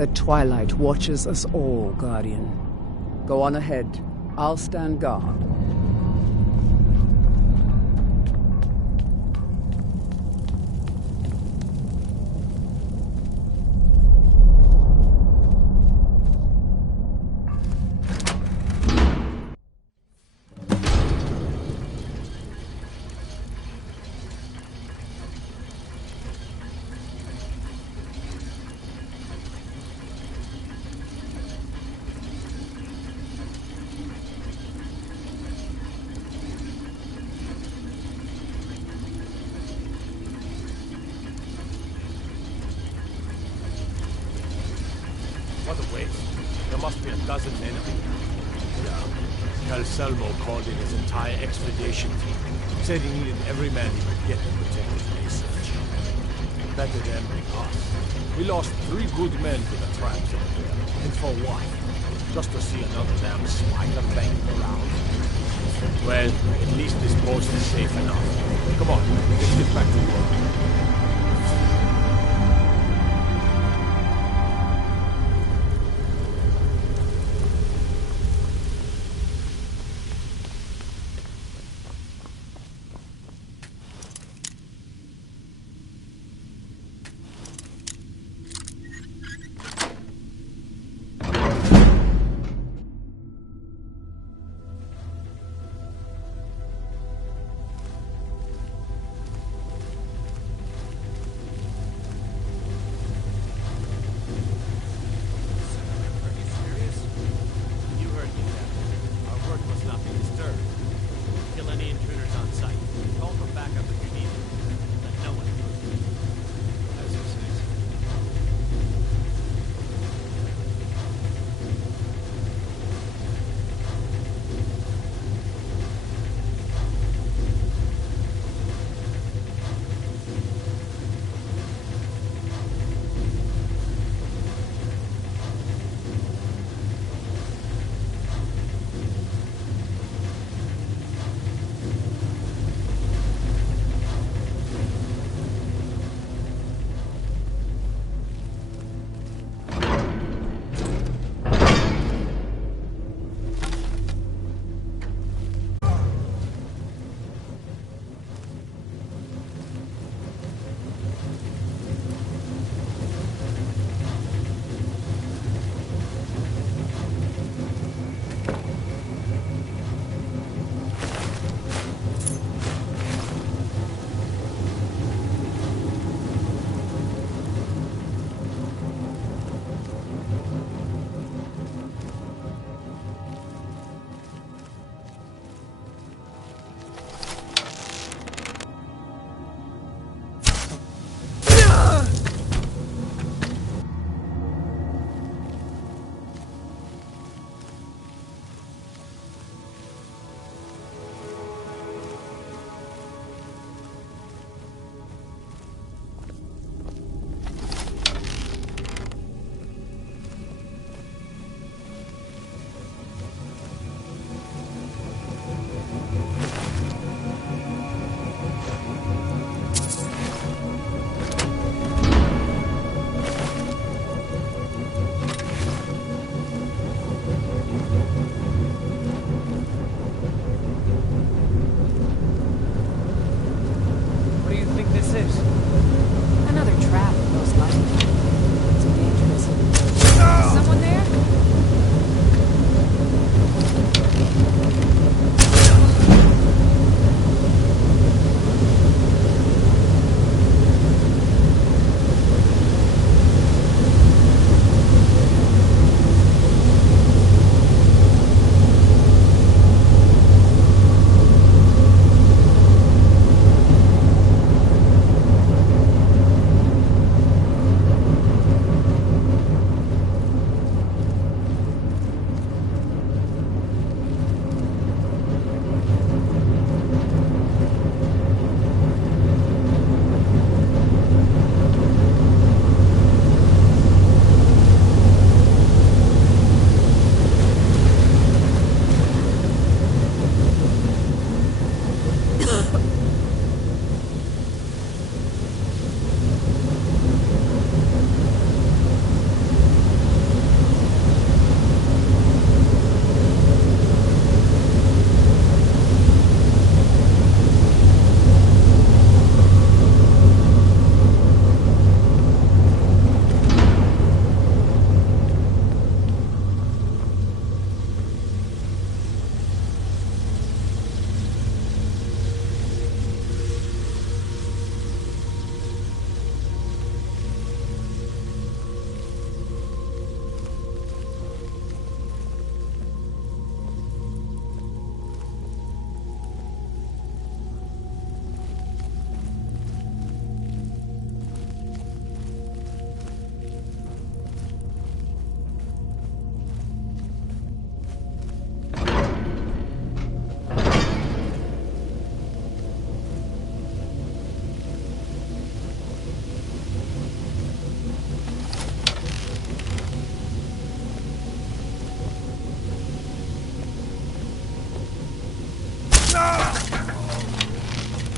The Twilight watches us all, Guardian. Go on ahead. I'll stand guard. What a waste. There must be a dozen men up here. Yeah. Calselmo called in his entire expedition team. Said he needed every man he could get to protect his research. Better them than us. We lost 3 good men to the traps up there. And for what? Just to see another damn spider banging around. Well, at least this post is safe enough. Come on, let's get back to work.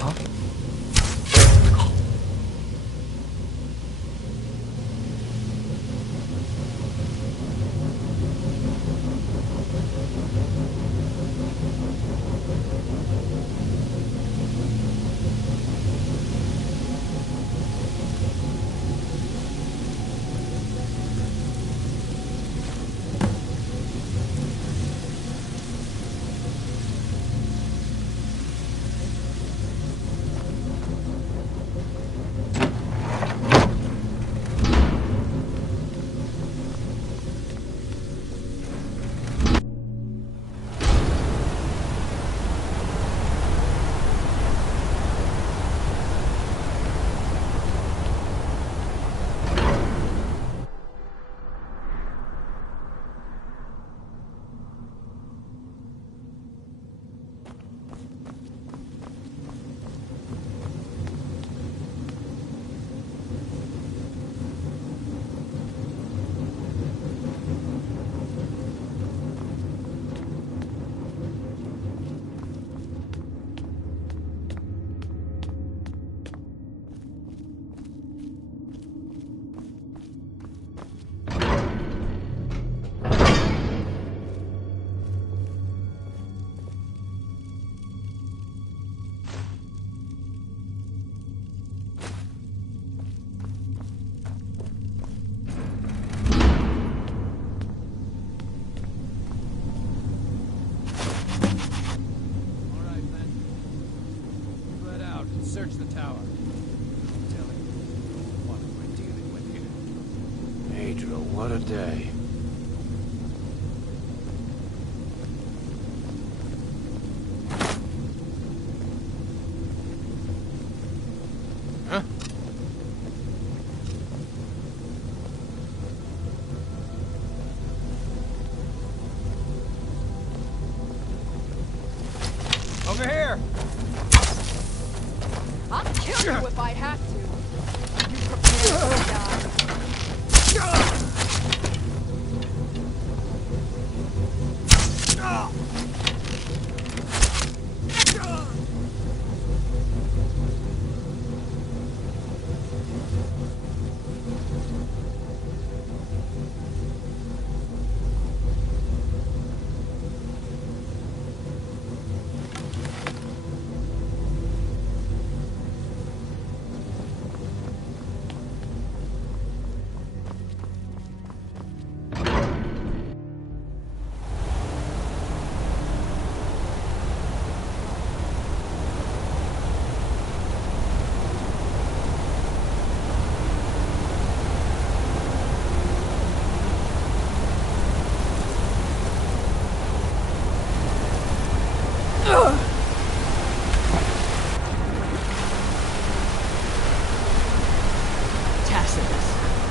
Huh? Search the tower. I'm telling you, what am I dealing with here? Pedro, what a day. Huh? Over here! I'll kill you if I have to. You prepare to die.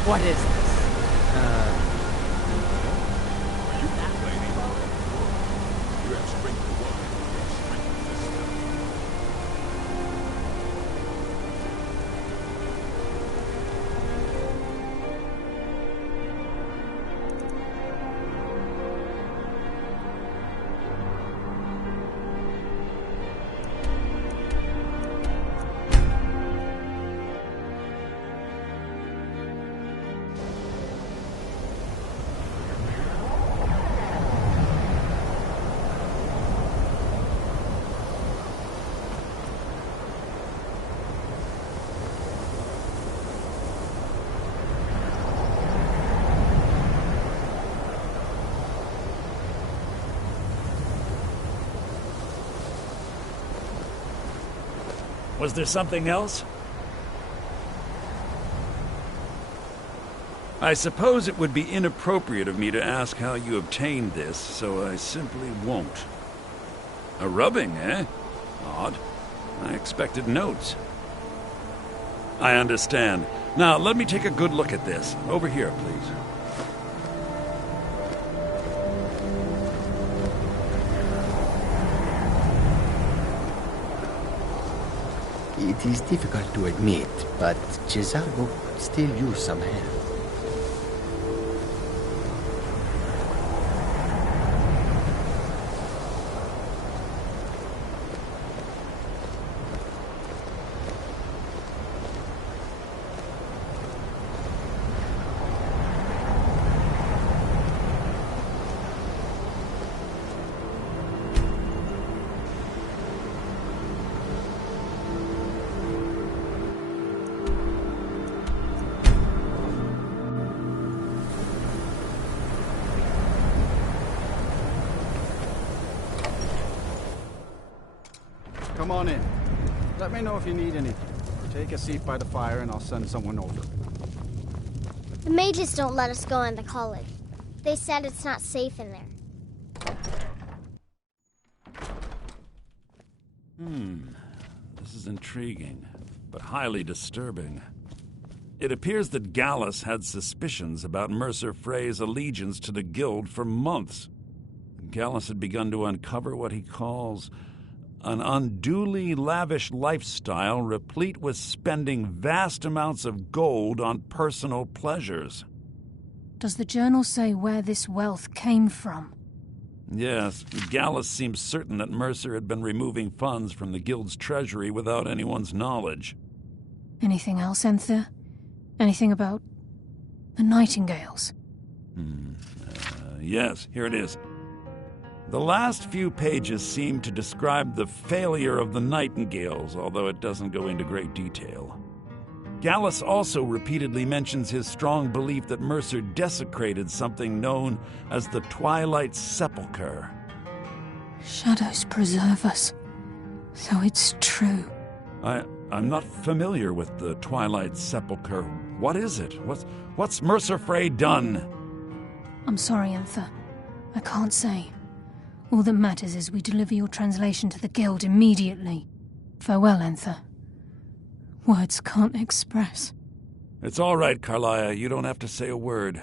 What is this? Was there something else? I suppose it would be inappropriate of me to ask how you obtained this, so I simply won't. A rubbing, eh? Odd. I expected notes. I understand. Now, let me take a good look at this. Over here, please. It is difficult to admit, but Cesargo could still use some help. come on in. Let me know if you need anything. Take a seat by the fire and I'll send someone over. The mages don't let us go into college. They said it's not safe in there. This is intriguing, but highly disturbing. It appears that Gallus had suspicions about Mercer Frey's allegiance to the Guild for months. Gallus had begun to uncover what he calls an unduly lavish lifestyle replete with spending vast amounts of gold on personal pleasures. Does the journal say where this wealth came from? Yes, Gallus seems certain that Mercer had been removing funds from the Guild's treasury without anyone's knowledge. Anything else, Enthir? Anything about the Nightingales? Yes, here it is. The last few pages seem to describe the failure of the Nightingales, although it doesn't go into great detail. Gallus also repeatedly mentions his strong belief that Mercer desecrated something known as the Twilight Sepulchre. Shadows preserve us. So it's true. I'm not familiar with the Twilight Sepulchre. What is it? What's Mercer Frey done? I'm sorry, Enthir. I can't say. All that matters is we deliver your translation to the Guild immediately. Farewell, Enthir. Words can't express. It's all right, Carlia. You don't have to say a word.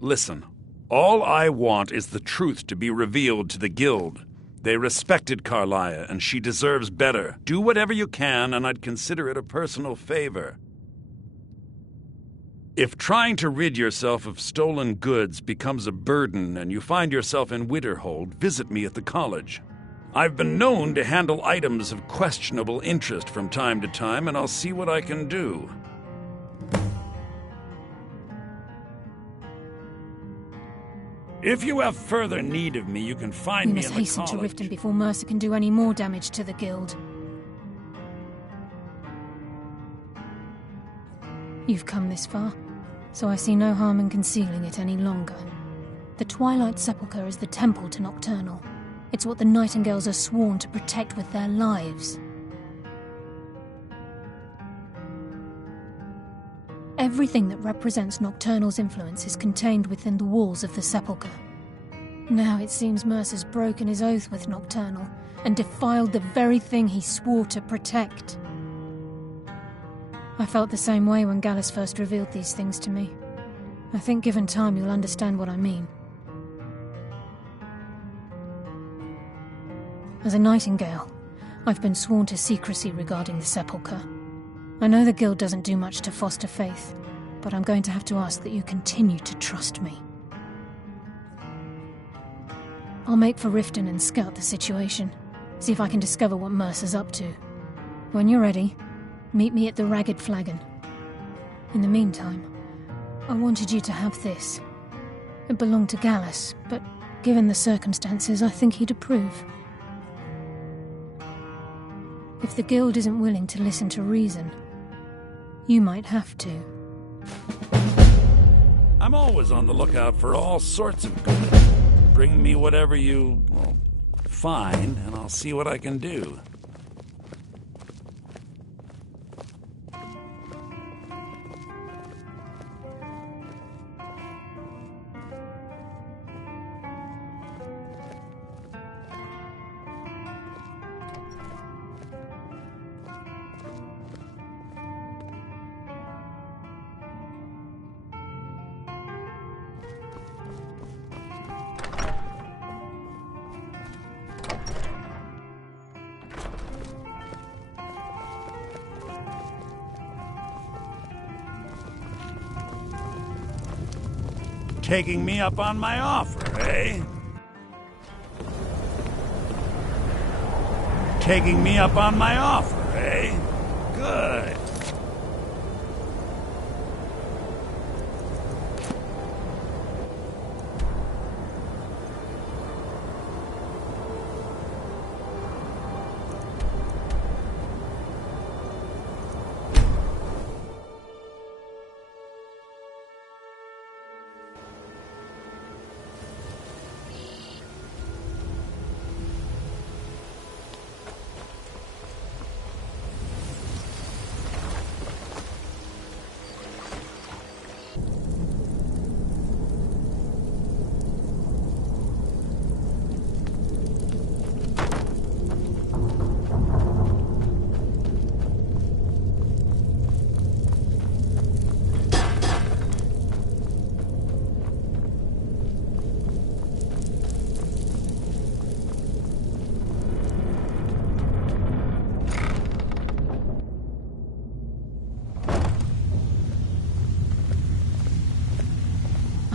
Listen, all I want is the truth to be revealed to the Guild. They respected Carlia, and she deserves better. Do whatever you can, and I'd consider it a personal favor. If trying to rid yourself of stolen goods becomes a burden and you find yourself in Winterhold, visit me at the college. I've been known to handle items of questionable interest from time to time, and I'll see what I can do. If you have further need of me, you can find We me must in the hasten college. to Riften before Mercer can do any more damage to the Guild. You've come this far, so I see no harm in concealing it any longer. The Twilight Sepulchre is the temple to Nocturnal. It's what the Nightingales are sworn to protect with their lives. Everything that represents Nocturnal's influence is contained within the walls of the Sepulchre. Now it seems Mercer's broken his oath with Nocturnal and defiled the very thing he swore to protect. I felt the same way when Gallus first revealed these things to me. I think given time you'll understand what I mean. As a Nightingale, I've been sworn to secrecy regarding the Sepulchre. I know the Guild doesn't do much to foster faith, but I'm going to have to ask that you continue to trust me. I'll make for Riften and scout the situation, see if I can discover what Mercer's up to. When you're ready, meet me at the Ragged Flagon. In the meantime, I wanted you to have this. It belonged to Gallus, but given the circumstances, I think he'd approve. If the Guild isn't willing to listen to reason, you might have to. I'm always on the lookout for all sorts of good. Bring me whatever you find, and I'll see what I can do. Taking me up on my offer, eh? Taking me up on my offer, eh? Good.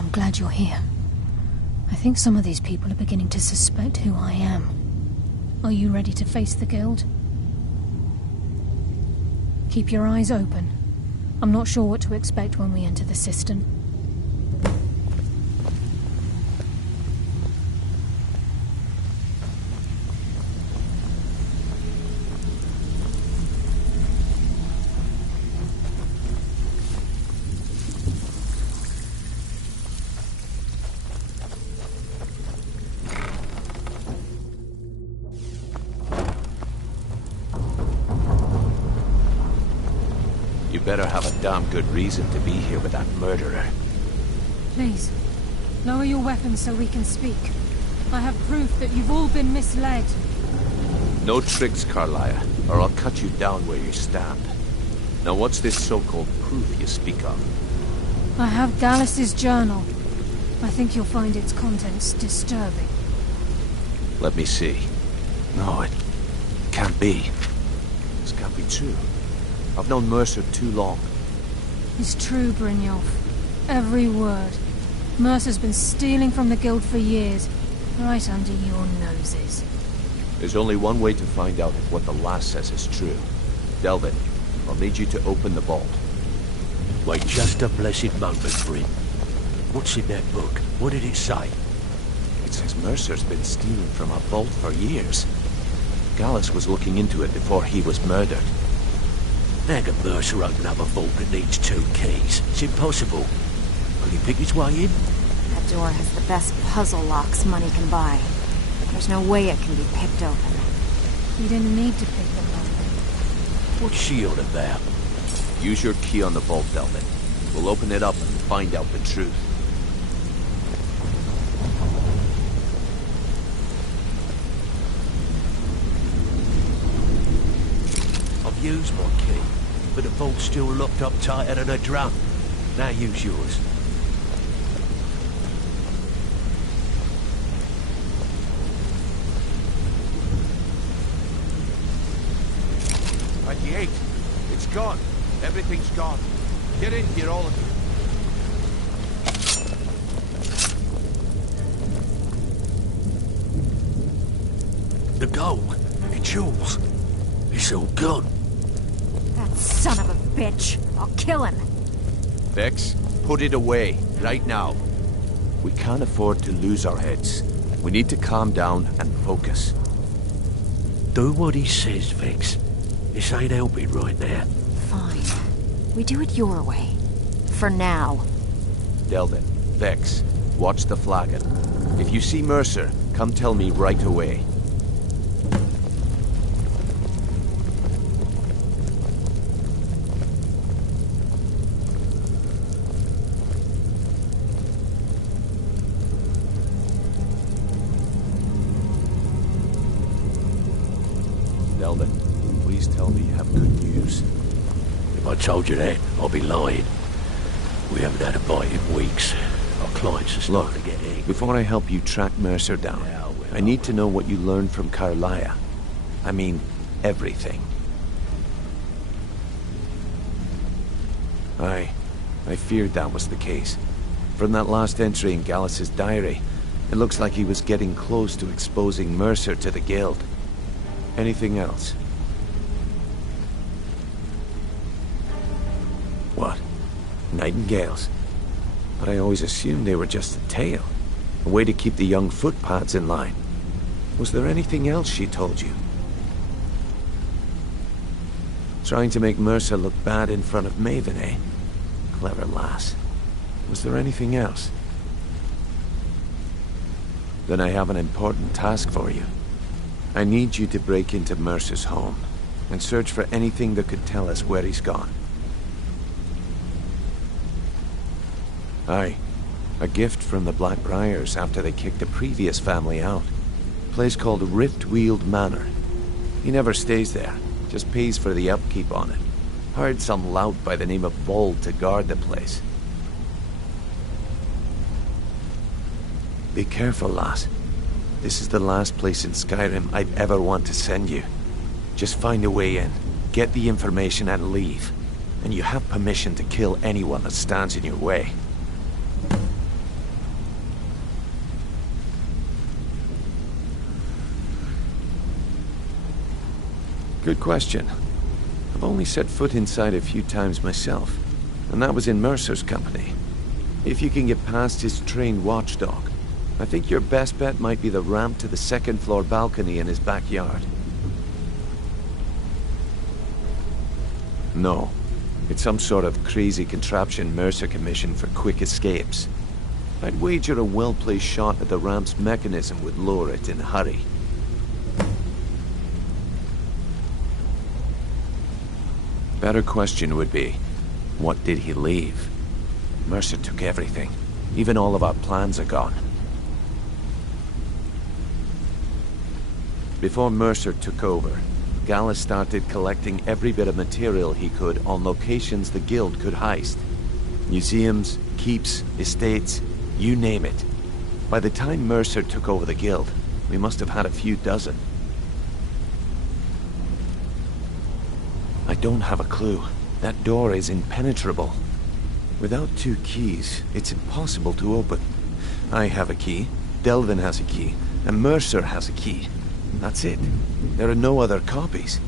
I'm glad you're here. I think some of these people are beginning to suspect who I am. Are you ready to face the Guild? Keep your eyes open. I'm not sure what to expect when we enter the cistern. You better have a damn good reason to be here with that murderer. Please, lower your weapons so we can speak. I have proof that you've all been misled. No tricks, Carlia, or I'll cut you down where you stand. Now what's this so-called proof you speak of? I have Dallas's journal. I think you'll find its contents disturbing. Let me see. No, it can't be. This can't be true. I've known Mercer too long. It's true, Brynjolf. Every word. Mercer's been stealing from the Guild for years, right under your noses. There's only one way to find out if what the lass says is true. Delvin, I'll need you to open the vault. Wait just a blessed moment, Bryn. What's in that book? What did it say? It says Mercer's been stealing from our vault for years. Gallus was looking into it before he was murdered. How can Mercer open up a vault that needs 2 keys? It's impossible. Could he pick his way in? That door has the best puzzle locks money can buy. There's no way it can be picked open. You didn't need to pick them up. What's she on about? Use your key on the vault, Delvin. We'll open it up and find out the truth. I've used my key, but the vault's still locked up tighter than a drum. Now use yours. The 8. It's gone. Everything's gone. Get in here, all of you. The gold, the jewels, it's all gone. That son of a bitch. I'll kill him. Vex, put it away, right now. We can't afford to lose our heads. We need to calm down and focus. Do what he says, Vex. This ain't helping right now. Fine. We do it your way. For now. Delvin, Vex, watch the flagon. If you see Mercer, come tell me right away. Delvin, please tell me you have good news. If I told you that, I'll be lying. We haven't had a bite in weeks. Our clients are starting to get angry. Before I help you track Mercer down, I need to know what you learned from Carlia. I mean, everything. I feared that was the case. From that last entry in Gallus's diary, it looks like he was getting close to exposing Mercer to the Guild. Anything else? What? Nightingales? But I always assumed they were just a tale. A way to keep the young footpads in line. Was there anything else she told you? Trying to make Mercer look bad in front of Maven, eh? Clever lass. Was there anything else? Then I have an important task for you. I need you to break into Mercer's home and search for anything that could tell us where he's gone. Aye. A gift from the Blackbriars after they kicked the previous family out. A place called Riftweald Manor. He never stays there, just pays for the upkeep on it. Hired some lout by the name of Vold to guard the place. Be careful, lass. This is the last place in Skyrim I'd ever want to send you. Just find a way in, get the information and leave. And you have permission to kill anyone that stands in your way. Good question. I've only set foot inside a few times myself, and that was in Mercer's company. If you can get past his trained watchdog, I think your best bet might be the ramp to the second-floor balcony in his backyard. No. It's some sort of crazy contraption Mercer commissioned for quick escapes. I'd wager a well-placed shot at the ramp's mechanism would lower it in a hurry. Better question would be, what did he leave? Mercer took everything. Even all of our plans are gone. Before Mercer took over, Gallus started collecting every bit of material he could on locations the Guild could heist. Museums, keeps, estates, you name it. By the time Mercer took over the Guild, we must have had a few dozen. I don't have a clue. That door is impenetrable. Without 2 keys, it's impossible to open. I have a key, Delvin has a key, and Mercer has a key. That's it. There are no other copies.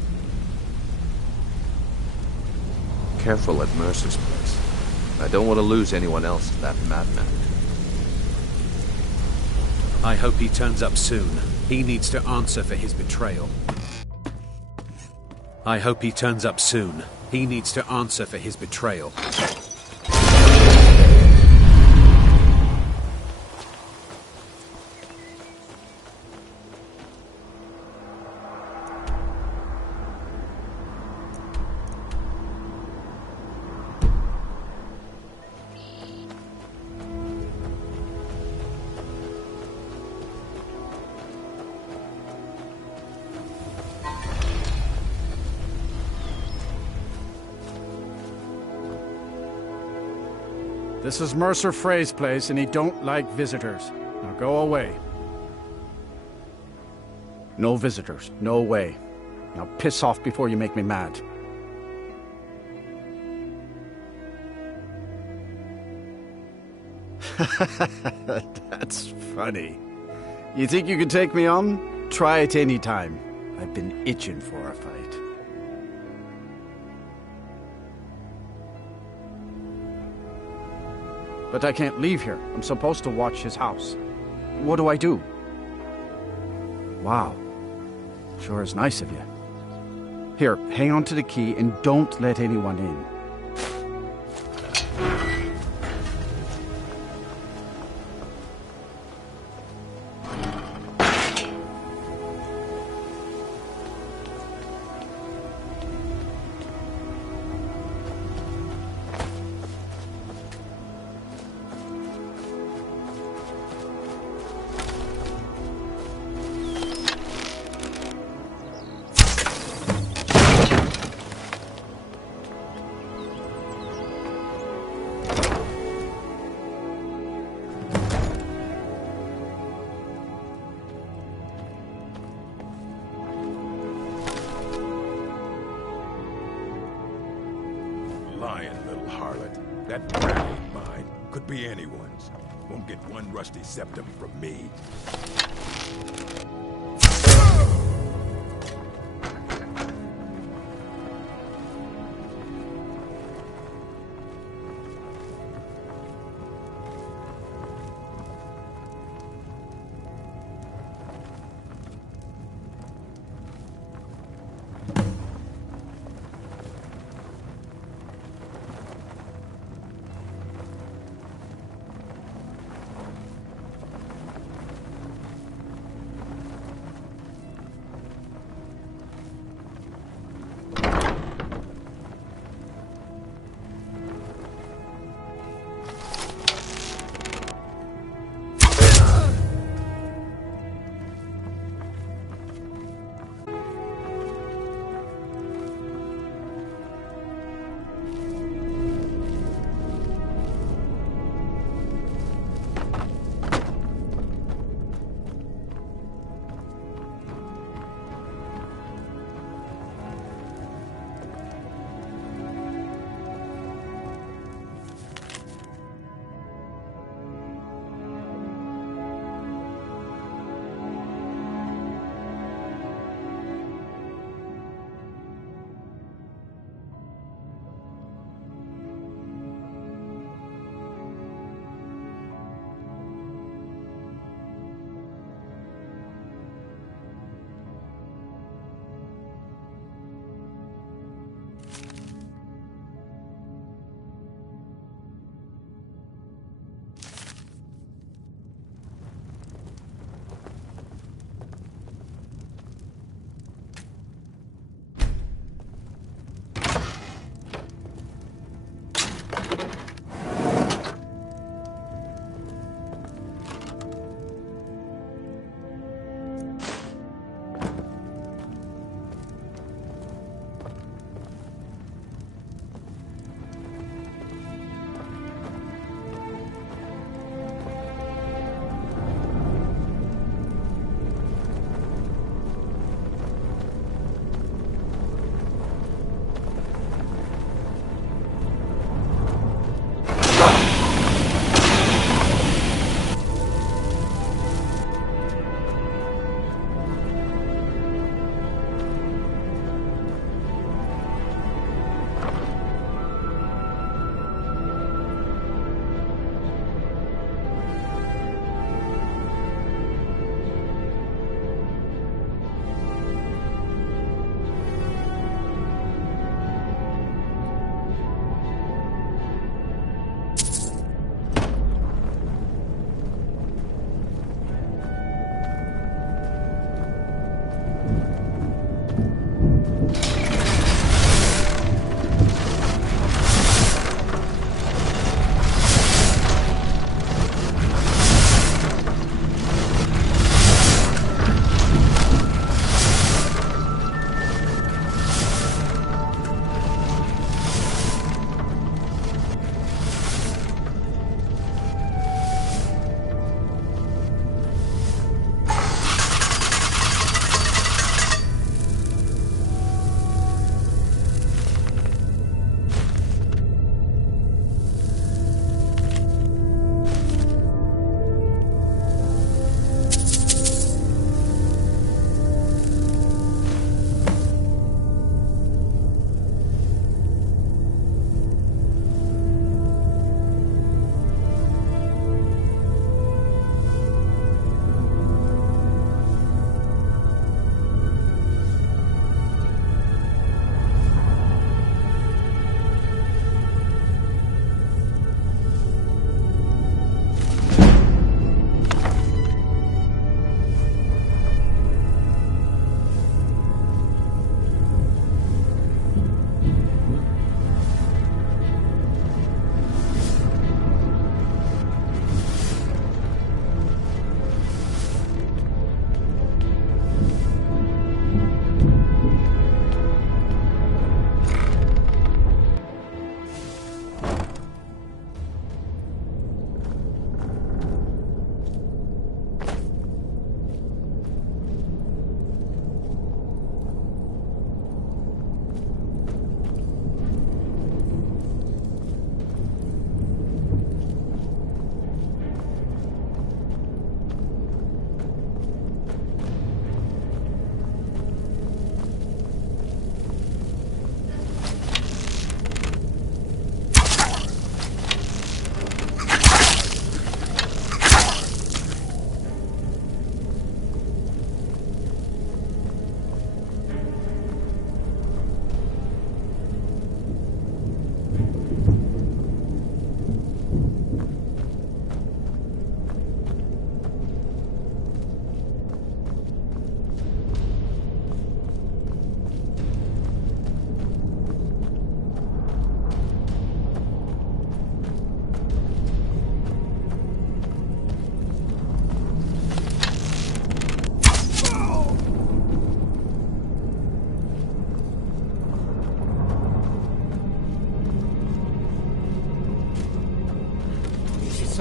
Careful at Mercer's place. I don't want to lose anyone else to that madman. I hope he turns up soon. He needs to answer for his betrayal. I hope he turns up soon. He needs to answer for his betrayal. This is Mercer Frey's place, and he don't like visitors. Now go away. No visitors. No way. Now piss off before you make me mad. That's funny. You think you can take me on? Try it any time. I've been itching for a fight. But I can't leave here. I'm supposed to watch his house. What do I do? Wow. Sure is nice of you. Here, hang on to the key and don't let anyone in. Lying little harlot. That brat ain't mine. Could be anyone's. Won't get one rusty septum from me.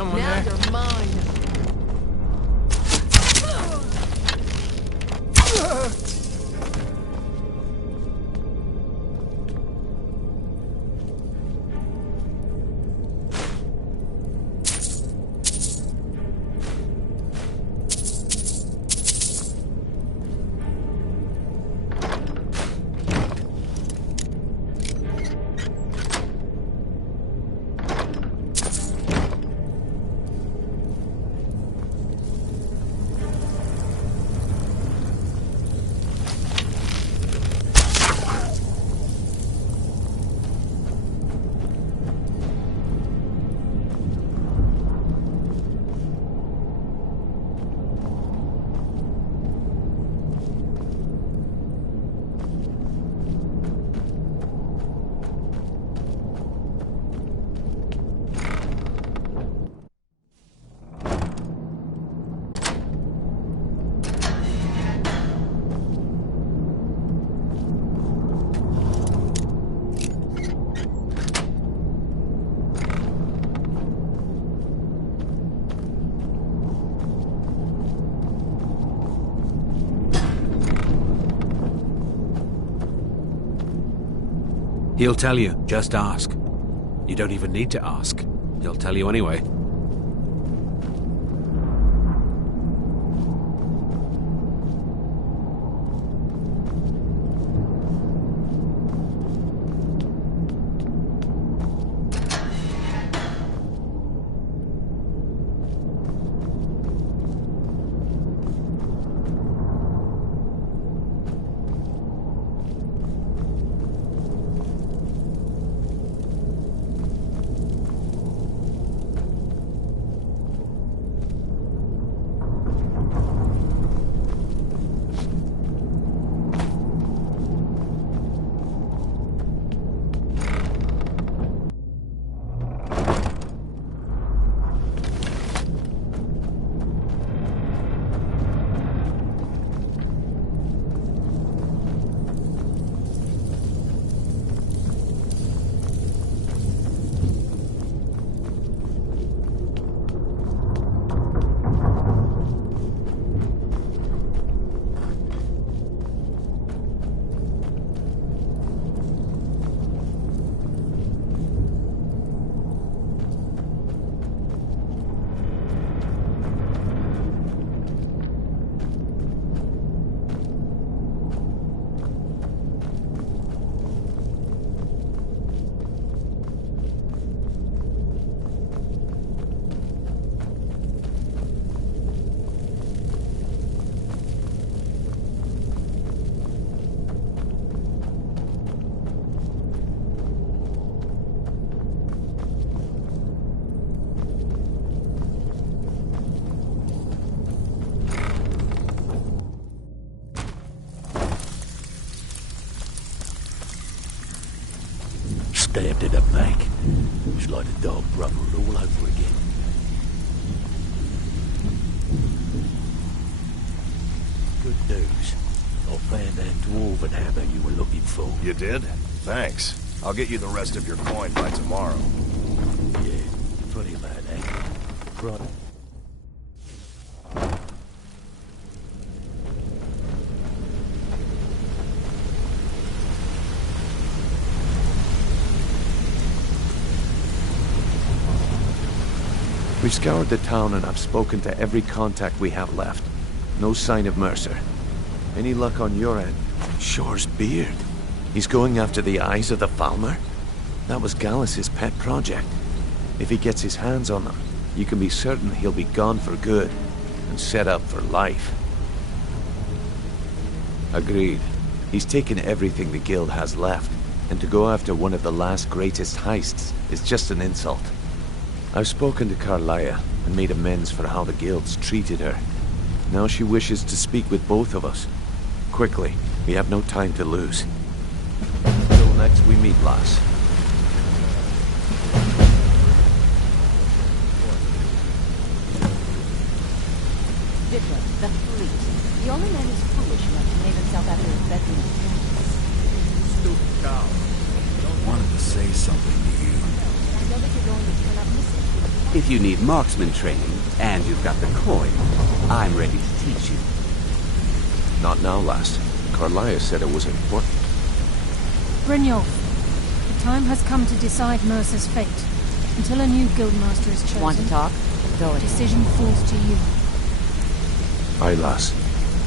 someone Now there? you're mine. He'll tell you. Just ask. You don't even need to ask. He'll tell you anyway. Stabbed in the back. It's like the dog brother all over again. Good news. I found that dwarven hammer you were looking for. You did? Thanks. I'll get you the rest of your coin by tomorrow. Yeah, funny about that. Right. We've scoured the town and I've spoken to every contact we have left. No sign of Mercer. Any luck on your end? Shore's beard. He's going after the eyes of the Falmer? That was Gallus's pet project. If he gets his hands on them, you can be certain he'll be gone for good and set up for life. Agreed. He's taken everything the guild has left, and to go after one of the last greatest heists is just an insult. I've spoken to Carlia and made amends for how the guilds treated her. Now she wishes to speak with both of us. Quickly, we have no time to lose. Until next we meet, lass. Vicar, the fleet. The only man who's foolish enough to name himself after his bedroom is Stupid cow. Wanted to say something to you. I know that you're going to turn up missing. If you need marksman training, and you've got the coin, I'm ready to teach you. Not now, lass. Carlias said it was important. Brynjolf, the time has come to decide Mercer's fate. Until a new guildmaster is chosen... Want to talk? Go The ahead. decision falls to you. Aye, lass.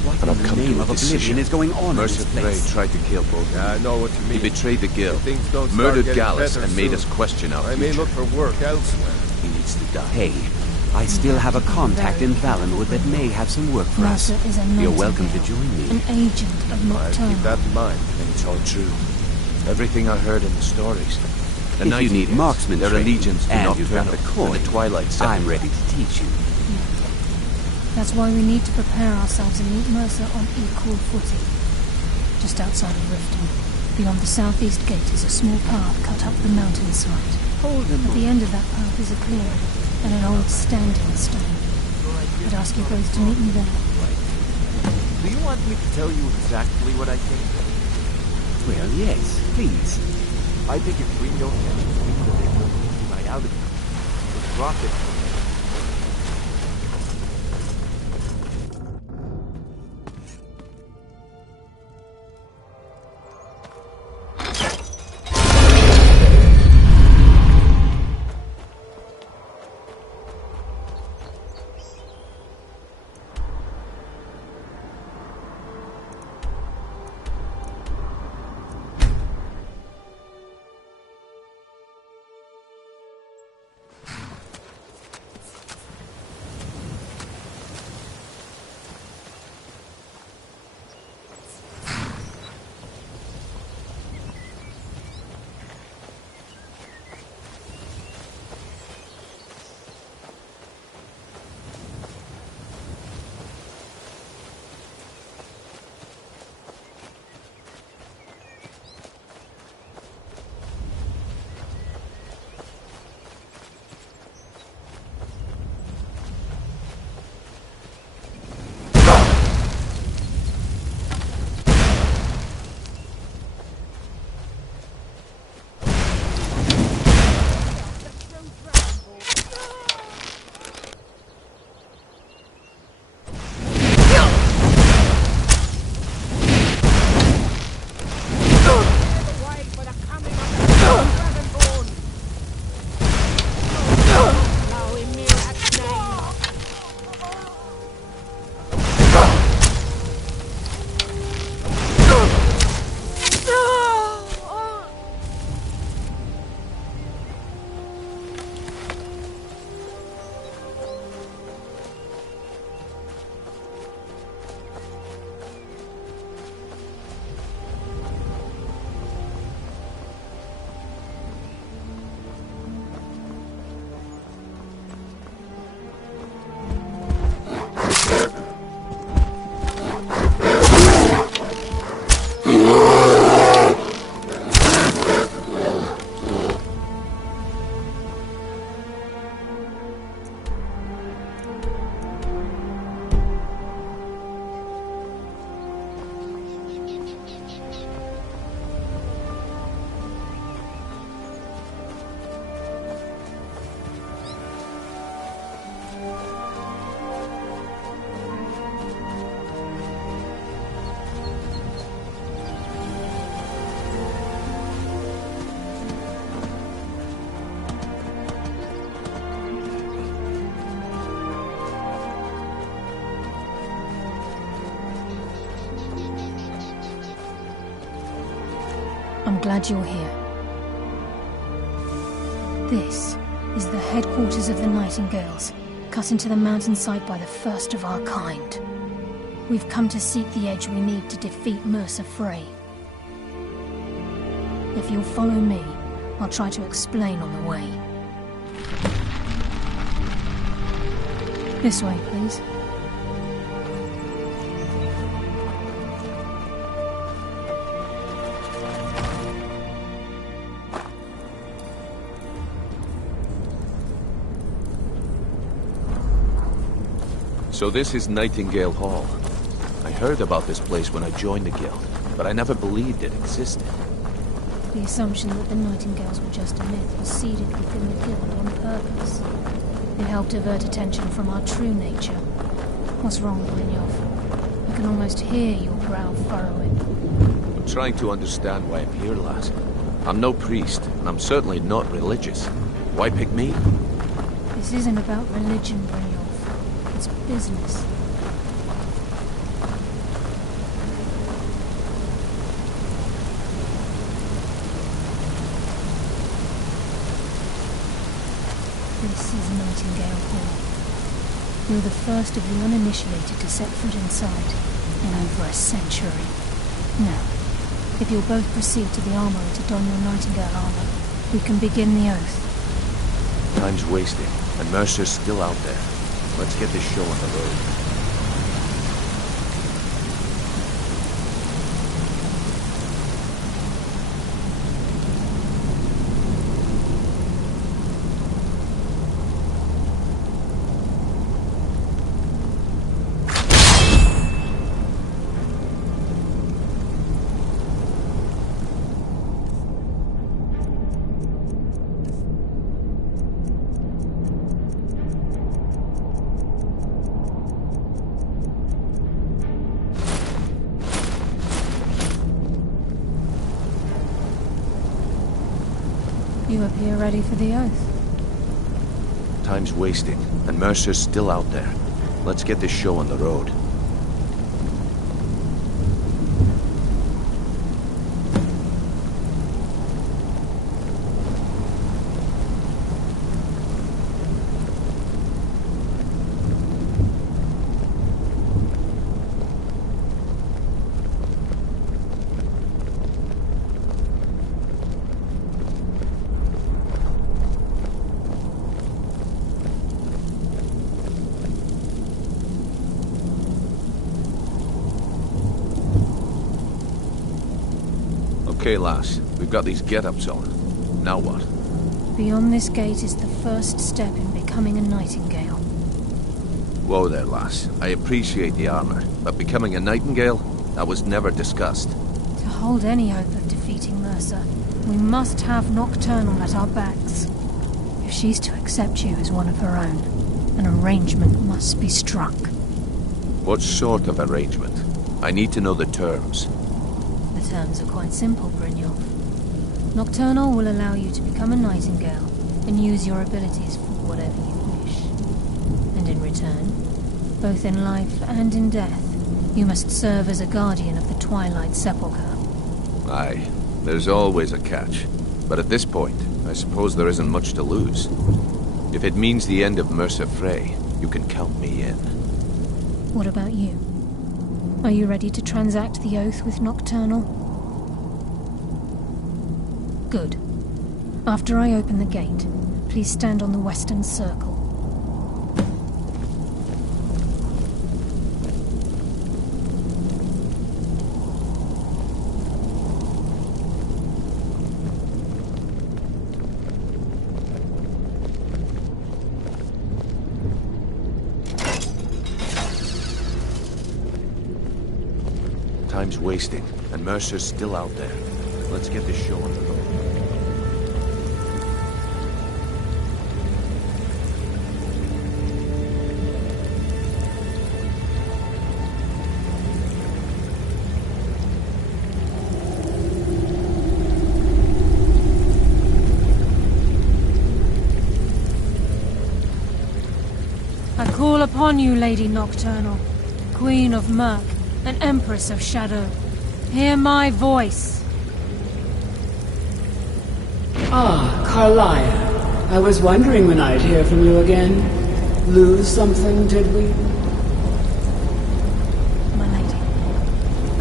What But in I've the come name to a of decision. oblivion is going on in Mercer this Frey place? tried to kill both. Yeah, I know what you mean. He betrayed the guild, If things don't start murdered getting Gallus, better and made soon, us question our I may future. look for work elsewhere. He needs to die. Hey, I still have a contact in Valenwood that may have some work for us. Mercer is a You're welcome to nightingale, join me. an agent of I'll keep Nocturnal. that in mind. And it's all true. Everything I heard in the stories. The If you need Nightingales, marksman their training, allegiance to and you've got Nocturnal, the coin, and the Twilight Sect. I'm ready to teach you. That's why we need to prepare ourselves and meet Mercer on equal footing. Just outside of Riften, beyond the southeast gate, is a small path cut up the mountainside. Hold a At the end of that path is a clearing and an old standing stone. I'd ask you both to meet me there. Do you want me to tell you exactly what I think? Well, yes, please. I think if we don't catch the wind of it, we'll be right out of here. With rocket. I'm glad you're here. This is the headquarters of the Nightingales, cut into the mountainside by the first of our kind. We've come to seek the edge we need to defeat Mercer Frey. If you'll follow me, I'll try to explain on the way. This way, please. So this is Nightingale Hall. I heard about this place when I joined the guild, but I never believed it existed. The assumption that the Nightingales were just a myth was seeded within the guild on purpose. It helped divert attention from our true nature. What's wrong, Brynjolf? I can almost hear your brow furrowing. I'm trying to understand why I'm here, lass. I'm no priest, and I'm certainly not religious. Why pick me? This isn't about religion, Brynjolf. It's business. This is Nightingale Hall. You're the first of the uninitiated to set foot inside in over a century. Now, if you'll both proceed to the armory to don your Nightingale armor, we can begin the oath. Time's wasting, and Mercer's still out there. Let's get this show on the road. You appear ready for the oath. Time's wasting, and Mercer's still out there. Let's get this show on the road. Okay, lass. We've got these get-ups on. Now what? Beyond this gate is the first step in becoming a Nightingale. Whoa there, lass. I appreciate the armor, but becoming a Nightingale? That was never discussed. To hold any hope of defeating Mercer, we must have Nocturnal at our backs. If she's to accept you as one of her own, an arrangement must be struck. What sort of arrangement? I need to know the terms. The terms are quite simple, Brynjolf. Nocturnal will allow you to become a Nightingale and use your abilities for whatever you wish. And in return, both in life and in death, you must serve as a guardian of the Twilight Sepulchre. Aye, there's always a catch. But at this point, I suppose there isn't much to lose. If it means the end of Mercer Frey, you can count me in. What about you? Are you ready to transact the oath with Nocturnal? Good. After I open the gate, please stand on the western circle. Time's wasting, and Mercer's still out there. Let's get this show on the road. I call upon you, Lady Nocturnal, Queen of Murk, and Empress of Shadow. Hear my voice. Ah, Carlia. I was wondering when I'd hear from you again. Lose something, did we? My lady,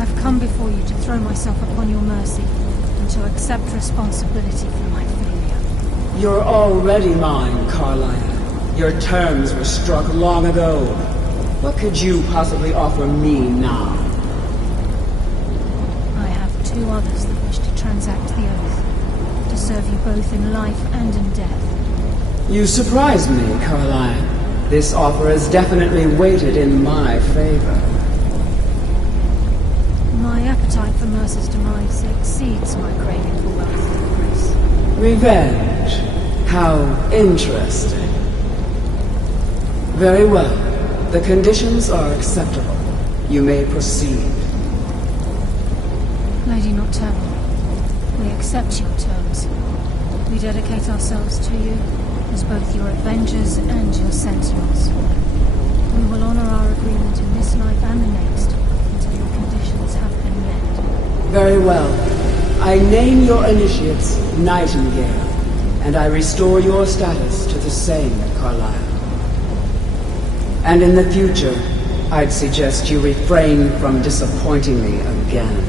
I've come before you to throw myself upon your mercy and to accept responsibility for my failure. You're already mine, Carlia. Your terms were struck long ago. What could you possibly offer me now? I have two others that wish to transact the oath, to serve you both in life and in death. You surprised me, Caroline. This offer is definitely weighted in my favor. My appetite for Mercer's demise exceeds my craving for wealth and grace. Revenge. How interesting. Very well. The conditions are acceptable. You may proceed. Lady Nocturnal, we accept your terms. We dedicate ourselves to you as both your avengers and your sentinels. We will honor our agreement in this life and the next until your conditions have been met. Very well. I name your initiates Nightingale, and I restore your status to the same at Carlisle. And in the future, I'd suggest you refrain from disappointing me again.